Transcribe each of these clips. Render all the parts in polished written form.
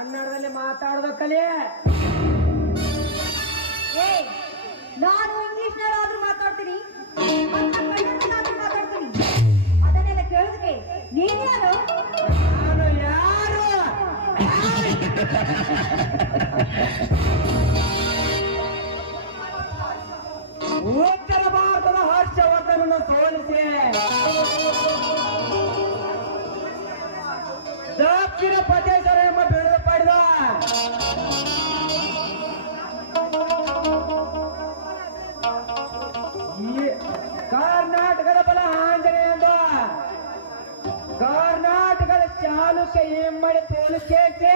ಕನ್ನಡದಲ್ಲಿ ಮಾತಾಡೋದು ಕಲಿ. ನಾನು ಇಂಗ್ಲಿಷ್ ನಾದ್ರೂ ಮಾತಾಡ್ತೀನಿ, ಕನ್ನಡದಲ್ಲಾದ್ರೂ ಮಾತಾಡ್ತೀನಿ. ಅದನ್ನೆಲ್ಲ ಕೇಳೋದಕ್ಕೆ ನೀನ್ ಯಾರು? ನಾನು ಯಾರು? ಉತ್ತರ ಭಾರತದ ಹರ್ಷವರ್ಧನನ್ನು ಸೋಲಿಸಿ ದಕ್ಷಿಣ ಪ್ರದೇಶರ ಎಂಬ ಬಿಡುಗಡೆ ಪಡೆದ ಕರ್ನಾಟಕದ ಬಲ ಆಂಜನೇಯ, ಕರ್ನಾಟಕದ ಚಾಲುಕ್ಯ ಇಮ್ಮಡಿ ಪುಲಕೇಶಿ,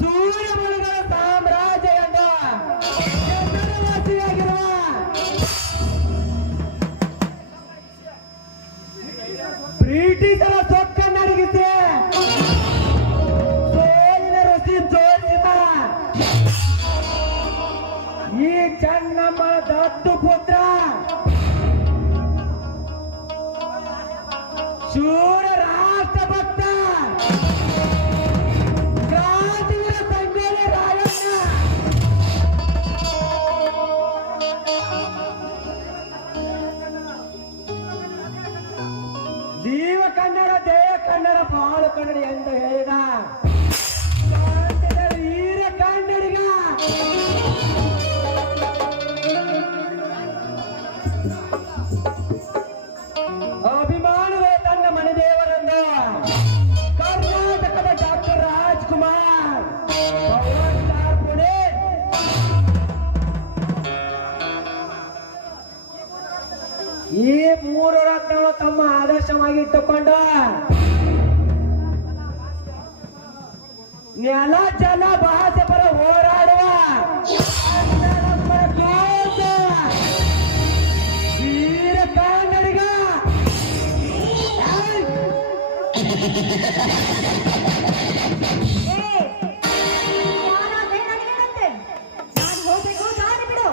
ಸೂರ್ಯಮುನಿಗಳ ಸಾಮ್ರಾಜ್ಯ ಎಂದ ಹೆಸರುವಾಸಿಯಾಗಿರುವ ಬ್ರಿಟಿಷರ ಸೊಕ್ಕನ್ನಡಗಿಸಿ ಸೋಲಿನ ರುಚಿ ತೋರಿಸಿದ ಈ ಚೆನ್ನಮ್ಮನ ದತ್ತು ಪುತ್ರ ಶೂರ ರಾಷ್ಟ್ರಭಕ್ತ ಕ್ರಾಂತಿವೀರ ಸಂಗೊಳ್ಳಿ ರಾಯಣ್ಣ ಜೀವ ಕನ್ನಡ ದೇಹ ಕನ್ನಡ ಬಾಳು ಕನ್ನಡ ಎಂದು ಹೇಳಿದ ಭಾರತದ ವೀರ ಕನ್ನಡಿಗ ಅಭಿಮಾನವೇ ತನ್ನ ಮನೆ ದೇವರೆಂದ ಕರ್ನಾಟಕದ doctor Rajkumar power star Pune ಈ ಮೂರು ರತ್ನಗಳು ತಮ್ಮ ಆದರ್ಶವಾಗಿಟ್ಟುಕೊಂಡು ನೆಲ ಜಲ ಭಾಷೆ ಪರ ಹೋರಾಡುವ ಕನ್ನಡಮ್ಮನ ದೂತ ವೀರ ಕನ್ನಡಿಗ ನಾನು ಹೋಗ್ಬೇಕು, ದಾರಿ ಬಿಡು.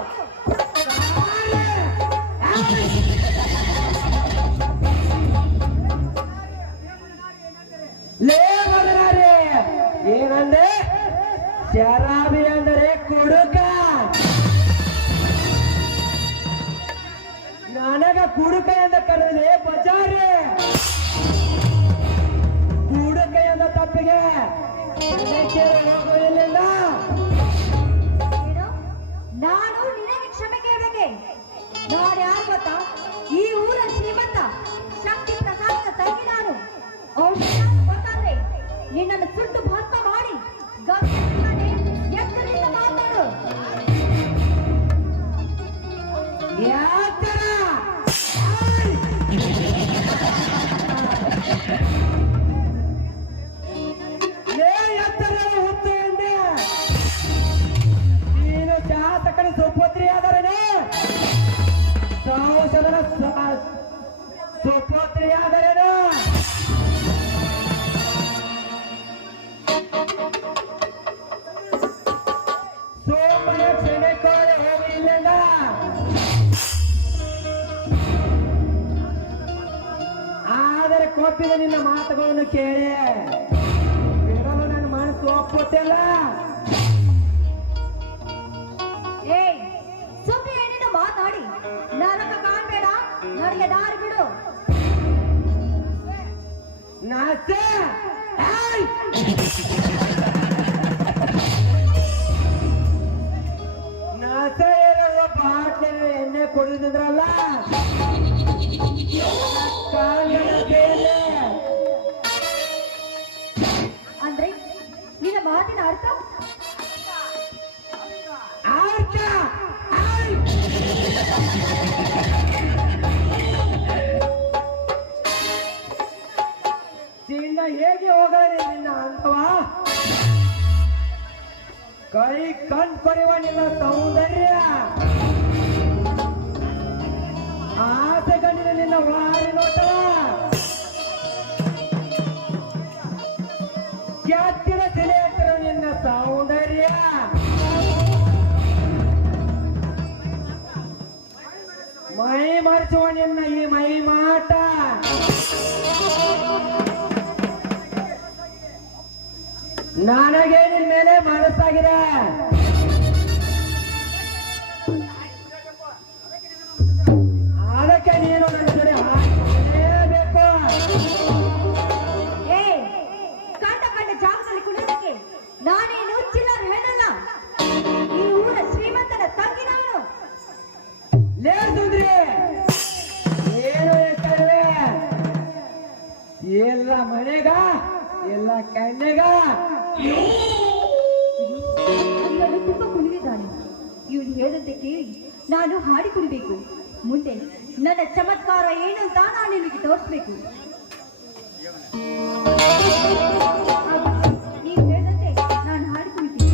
ಲೇ ಮಗನಾರೆ, ಏನಂದೆ? ಶರಾಬಿ ಅಂದರೆ ಕುಡುಕ. ನನಗ ಕುಡುಕ ಎಂದ ಕರೆದರೆ ಬಜಾರಿ, ಕುಡುಕ ಎಂದ ತಪ್ಪಿಗೆ ಹೋಗುವುದಿಲ್ಲ. ಏನು? ನಾನು ನಿನಗೆ ಕ್ಷಮೆ ಕೇಳಬೇಕೆ? ನಾನು ಯಾರು ಗೊತ್ತಾ? ಈ ಊರ ಶ್ರೀಮಂತ ಶಕ್ತಿ ಪ್ರಸಾದದ ತಂಗಿ ನಾನು. ಔಷಧ ಗೊತ್ತಾದ್ರೆ ನಿನ್ನನ್ನು ಸುಟ್ಟು ಭಸ್ಮ ಮಾಡಿ ಗಮನಿಸಿದ್ದಾನೆ. ಎಚ್ಚರಿಯಿಂದ ಮಾತಾಡು. ಯಾತರ ಲೇ ಎತ್ತರ ಹುತ್ತು ಎಂದೆ. ನೀನು ಶಾಸಕನ ಸುಪುತ್ರಿ ಆದರೇನು? ಸಂಸದನ ಸುಪುತ್ರಿ ಆದರೇನು? ಸೋಮನ ಕ್ಷಮೆ ಕೋರಿ ಹೋಗಿ ಇಲ್ಲಿಂದ. ಆದರೆ ಕೊಪ್ಪಿದ ನಿನ್ನ ಮಾತುಗಳನ್ನು ಕೇಳಿ ಬಿಡಲು ನನ್ನ ಮನಸ್ಸು ಒಪ್ಪುತ್ತಿಲ್ಲ. ಏಯ್, ಸುಮ್ಮನೆ ಏನೇನು ಮಾತಾಡಿ ನರಕ ಕಾಣ್ಬೇಡ. ನನಗೆ ದಾರಿ ಬಿಡು. ನಾಚೆ ಏಯ್! ನಾಚೆ ಇರೋ ಬಾಟ್ಲಿ ಎಣ್ಣೆ ಕುಡಿದಿದ್ರಲ್ಲ ಅಂದ್ರೆ ನಿನ್ನ ಮಾತಿನ ಅರ್ಥ? ಅರ್ಥ ಚಿನ್ನ ಹೇಗೆ ಹೋಗಲಿ ನಿನ್ನ ಅಂತವಾ? ಕೈ ಕಣ್ ಕೊರೆಯುವ ನಿನ್ನ ಸೌಂದರ್ಯ, ಆಸೆ ಗಂಡಿನ ನಿನ್ನ ವಾರಿ ನೋಟವ, ಕೆತ್ತಿನ ತಲೆ ಎತ್ತರ ನಿನ್ನ ಸೌಂದರ್ಯ, ಮೈ ಮರೆಸುವ ನಿನ್ನ ಈ ಮೈ ಮಾಟ, ನನಗೆ ನಿನ್ ಮೇಲೆ ಮನಸ್ಸಾಗಿದೆ. ಅದಕ್ಕೆ ನೀನು ನನ್ನ ಜೊತೆ ಹಾಡಲೇಬೇಕು. ಏ ಕಂಡ ಕಂಡ ಜಾಗದಲ್ಲಿ ಕುಳಿತಕ್ಕೆ ನಾನೇನು ಚಿಲ್ಲರ್ ಹೆಣ್ಣಲ್ಲ. ಈ ಊರ ಶ್ರೀಮಂತನ ತಂಗಿ ನಾನು. ಲೇ ಸುಂದ್ರಿ, ಏನು ಹೇಳ್ತಾರೆ? ಎಲ್ಲ ಮನೆಗ ಎಲ್ಲ ಕಣ್ಣೆಗ. ಇವನು ತುಂಬ ಕುಣಿದಿದ್ದಾನೆ. ಇವನು ಹೇಳದಂತೆ ಕೇಳಿ ನಾನು ಹಾಡಿ ಕುಡಿಬೇಕು. ಮುಂದೆ ನನ್ನ ಚಮತ್ಕಾರ ಏನು ಅಂತ ನಾನು ನಿನಗೆ ತೋರಿಸ್ಬೇಕು. ನೀವು ಹೇಳದಂತೆ ನಾನು ಹಾಡಿ ಕುಡಿತೀನಿ.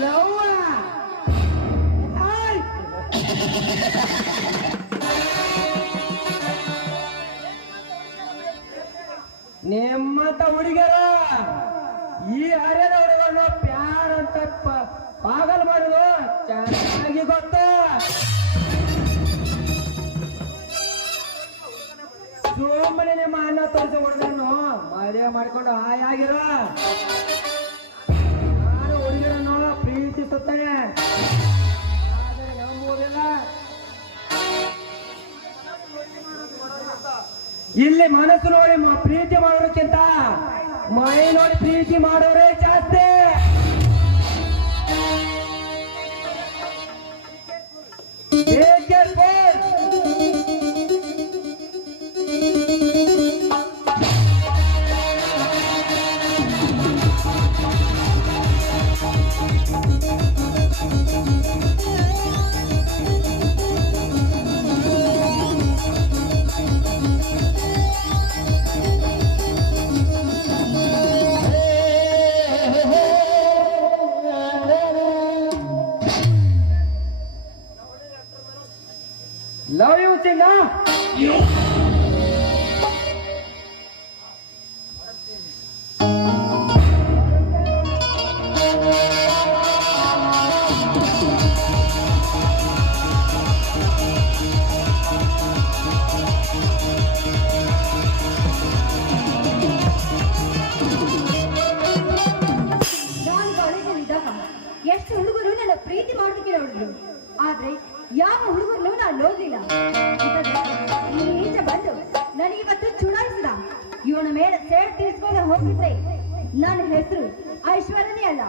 ಲವ್ವ ಹಾಯ್. ನಿಮ್ಮಂತ ಹುಡುಗರ ಈ ಹರಿಯದ ಹುಡುಗರನ್ನು ಪ್ಯಾರ್ ಅಂತ ಪಾಗಲ್ ಮಾಡುದು ಚೆನ್ನಾಗಿ ಗೊತ್ತು. ಸುಮ್ಮನೆ ನಿಮ್ಮ ಅಣ್ಣ ತೋರಿಸಿ ಹುಡುಗರನ್ನು ಮದುವೆ ಮಾಡ್ಕೊಂಡು ಹಾಯಾಗಿರೋ. ನಾನು ಹುಡುಗರನ್ನು ಪ್ರೀತಿಸುತ್ತೇನೆ, ಆದರೆ ನಂಬುವುದಿಲ್ಲ. ಇಲ್ಲಿ ಮನಸ್ಸು ನೋಡಿ ಪ್ರೀತಿ ಮಾಡೋದಕ್ಕಿಂತ ಮೈ ನೋಡಿ ಪ್ರೀತಿ ಮಾಡೋರೇ ಜಾಸ್ತಿ. ಲವ್ ಯು ಚಿನ್ನ. ನಾನು ಕಾಲೇಜಲ್ಲಿದ್ದಾಗ ಎಷ್ಟು ಹುಡುಗರು ನನ್ನ ಪ್ರೀತಿ ಮಾಡೋದಕ್ಕೆ ನೋಡಿದ್ರು, ಆದ್ರೆ ಯಾವ ಹುಡುಗರನ್ನು ನಾನು ನೋಡ್ಲಿಲ್ಲ. ಈಚೆ ಬಂದು ನನಗಿವತ್ತು ಚುಡಾಯಿಸಿದ. ಇವನ ಮೇಲೆ ಸೇಡ್ ತೀರ್ಸ್ಕೊಂಡು ಹೋಗಿದ್ರೆ ನನ್ನ ಹೆಸರು ಐಶ್ವರ್ಯನೇ ಅಲ್ಲ.